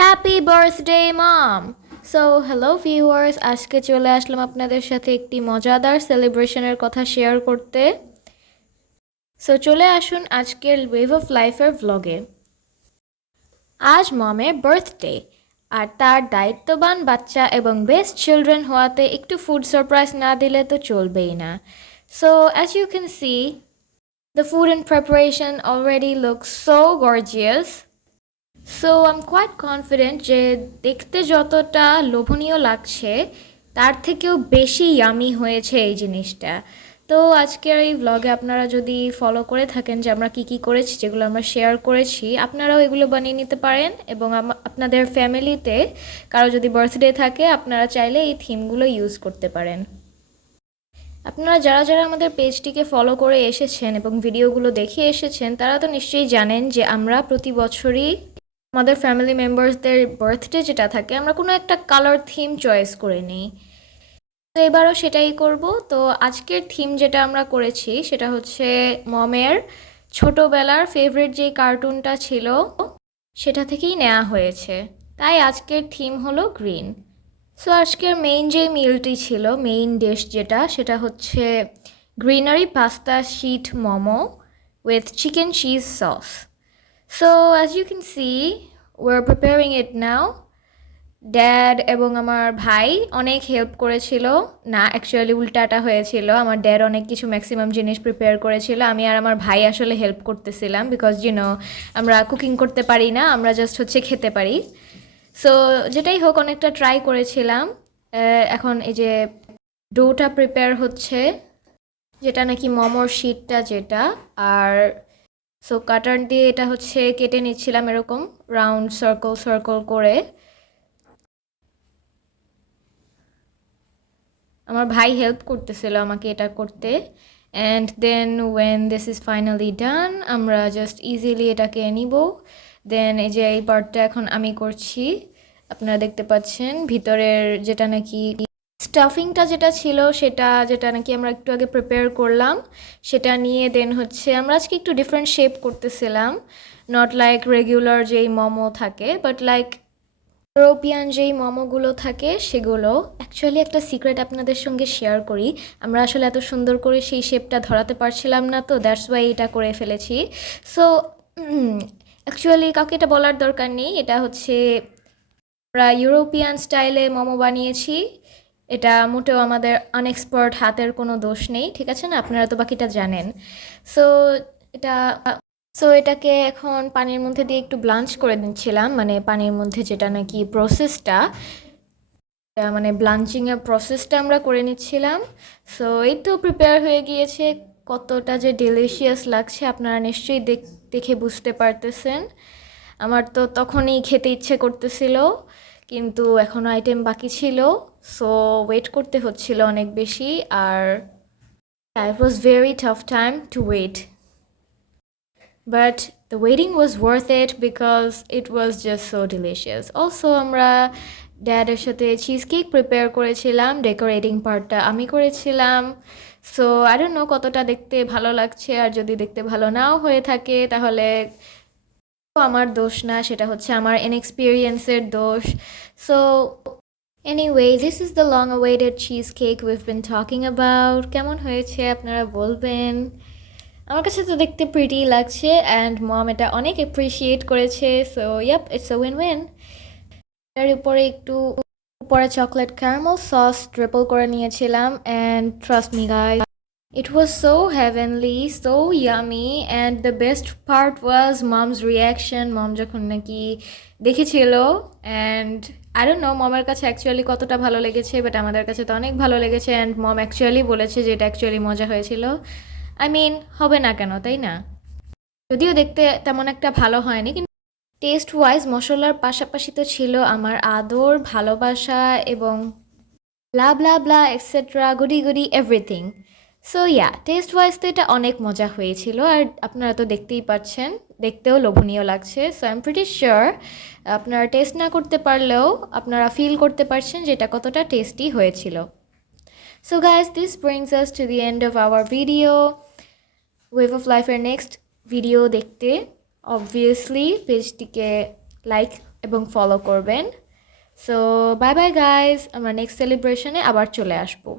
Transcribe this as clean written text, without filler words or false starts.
Happy birthday মম। So hello viewers, আজকে চলে আসলাম আপনাদের সাথে একটি মজাদার সেলিব্রেশনের কথা শেয়ার করতে। সো চলে আসুন আজকের ওয়েভ অফ লাইফের ভ্লগে। আজ মমের বার্থডে, আর তার দায়িত্ববান বাচ্চা এবং বেস্ট চিলড্রেন হওয়াতে একটু ফুড সারপ্রাইজ না দিলে তো চলবেই না। So as you can see, the food and preparation already looks so gorgeous. So I am quite confident যে দেখতে যতটা লোভনীয় লাগছে তার থেকেও বেশি ইয়ামি হয়েছে এই জিনিসটা। তো আজকের এই ভ্লগে আপনারা যদি ফলো করে থাকেন যে আমরা কী কী করেছি, যেগুলো আমরা শেয়ার করেছি, আপনারাও এগুলো বানিয়ে নিতে পারেন এবং আপনাদের ফ্যামিলিতে কারো যদি বার্থডে থাকে আপনারা চাইলে এই থিমগুলো ইউজ করতে পারেন। আপনারা যারা যারা আমাদের পেজটিকে ফলো করে এসেছেন এবং ভিডিওগুলো দেখে এসেছেন তারা তো নিশ্চয়ই জানেন যে আমরা প্রতি বছরই আমাদের ফ্যামিলি মেম্বার্সদের বার্থডে যেটা থাকে আমরা কোনো একটা কালার থিম চয়েস করে নিই। তো এবারও সেটাই করব। তো আজকের থিম যেটা আমরা করেছি সেটা হচ্ছে মমের ছোটোবেলার ফেভারিট যে কার্টুনটা ছিল সেটা থেকেই নেওয়া হয়েছে, তাই আজকের থিম হলো গ্রিন। সো আজকের মেইন যে মিলটি ছিল, মেইন ডিশ যেটা, সেটা হচ্ছে greenery pasta sheet momo with chicken cheese sauce. So as you can see, we're preparing it now. Dad এবং আমার ভাই অনেক হেল্প করেছিল, না অ্যাকচুয়ালি উল্টাটা হয়েছিল। আমার ড্যাড অনেক কিছু ম্যাক্সিমাম জিনিস প্রিপেয়ার করেছিল, আমি আর আমার ভাই আসলে হেল্প করতেছিলাম বিকজ আমরা কুকিং করতে পারি না, আমরা জাস্ট খেতে পারি। সো যেটাই হোক অনেকটা ট্রাই করেছিলাম। এখন এই যে ডোটা প্রিপেয়ার হচ্ছে, যেটা নাকি মোমোর শিটটা যেটা, আর সো কাটার দিয়ে এটা কেটে নিচ্ছিলাম এরকম রাউন্ড সার্কল সার্কল করে। আমার ভাই হেল্প করতেছিল আমাকে এটা করতে। And then when this is finally done আমরা জাস্ট ইজিলি এটাকে নিব। দেন এই যে এই পার্টটা এখন আমি করছি, আপনারা দেখতে পাচ্ছেন ভিতরের যেটা নাকি স্টাফিংটা যেটা ছিল, সেটা যেটা নাকি আমরা একটু আগে প্রিপেয়ার করলাম সেটা নিয়ে দেন আমরা আজকে একটু ডিফারেন্ট শেপ করতেছিলাম, নট লাইক রেগুলার যেই মোমো থাকে বাট লাইক ইউরোপিয়ান যেই মোমোগুলো থাকে সেগুলো। অ্যাকচুয়ালি একটা সিক্রেট আপনাদের সঙ্গে শেয়ার করি, আমরা আসলে এত সুন্দর করে সেই শেপটা ধরাতে পারছিলাম না, তো দ্যাটস ওয়াই এটা করে ফেলেছি। সো অ্যাকচুয়ালি কাউকে এটা বলার দরকার নেই, এটা আমরা ইউরোপিয়ান স্টাইলে মোমো বানিয়েছি। এটা মোটেও আমাদের আনএক্সপার্ট হাতের কোনো দোষ নেই, ঠিক আছে না? আপনারা তো বাকিটা জানেন। সো এটা এটাকে এখন পানির মধ্যে দিয়ে একটু ব্লাঞ্চ করে দিচ্ছিলাম, মানে পানির মধ্যে যেটা নাকি প্রসেসটা, মানে ব্লাঞ্চিংয়ের প্রসেসটা আমরা করে নিচ্ছিলাম। সো এই তো প্রিপেয়ার হয়ে গিয়েছে, কতটা যে ডেলিশিয়াস লাগছে আপনারা নিশ্চয়ই দেখে বুঝতে পারতেছেন। আমার তো তখনই খেতে ইচ্ছে করতেছিল, কিন্তু এখনও আইটেম বাকি ছিল, সো ওয়েট করতে হচ্ছিল অনেক বেশি। আর it was very tough time to wait, but the waiting was worth it because it was just so delicious. Also আমরা ড্যাডের সাথে চিজ কেক প্রিপেয়ার করেছিলাম, ডেকোরেটিং পার্টটা আমি করেছিলাম। সো আই ডোন্ট নো কতটা দেখতে ভালো লাগছে, আর যদি দেখতে ভালো নাও হয়ে থাকে তাহলে আমার দোষ না, সেটা আমার ইনএক্সপিরিয়েন্সের দোষ। So anyway, this is the long awaited cheesecake we've been talking about. কেমন হয়েছে আপনারা বলবেন। আমার কাছে তো দেখতে প্রিটি লাগছে অ্যান্ড মম এটা অনেক অ্যাপ্রিসিয়েট করেছে। So yup, it's a win win. এর উপরে চকলেট ক্যারামেল সস ট্রিপল করে নিয়েছিলাম, and trust me guys, it was so heavenly, so yummy, and the best part was mom's reaction. মম যখন নাকি দেখেছিল, অ্যান্ড আই ডোন্ট নো মমের কাছে actually কতটা ভালো লেগেছে, বাট আমাদের কাছে তো অনেক ভালো লেগেছে। অ্যান্ড মম অ্যাকচুয়ালি বলেছে যে এটা অ্যাকচুয়ালি মজা হয়েছিল। আই মিন হবে না কেন, তাই না? যদিও দেখতে তেমন একটা ভালো হয়নি, কিন্তু টেস্ট ওয়াইজ মশলার পাশাপাশি তো ছিল আমার আদর, ভালোবাসা এবং blah blah blah etcetera, goody goody everything. So yeah, taste wise তো এটা অনেক মজা হয়েছিল, আর আপনারা তো দেখতেই পাচ্ছেন দেখতেও লোভনীয় লাগছে। So I am pretty sure আপনারা টেস্ট না করতে পারলেও আপনারা ফিল করতে পারছেন যে এটা কতটা টেস্টি হয়েছিল। So guys, this brings us to the end of our video. Wave of লাইফের নেক্সট ভিডিও দেখতে অবভিয়াসলি পেজটিকে লাইক এবং ফলো করবেন। সো বাই বাই গাইস, আমরা নেক্সট সেলিব্রেশনে আবার চলে আসবো।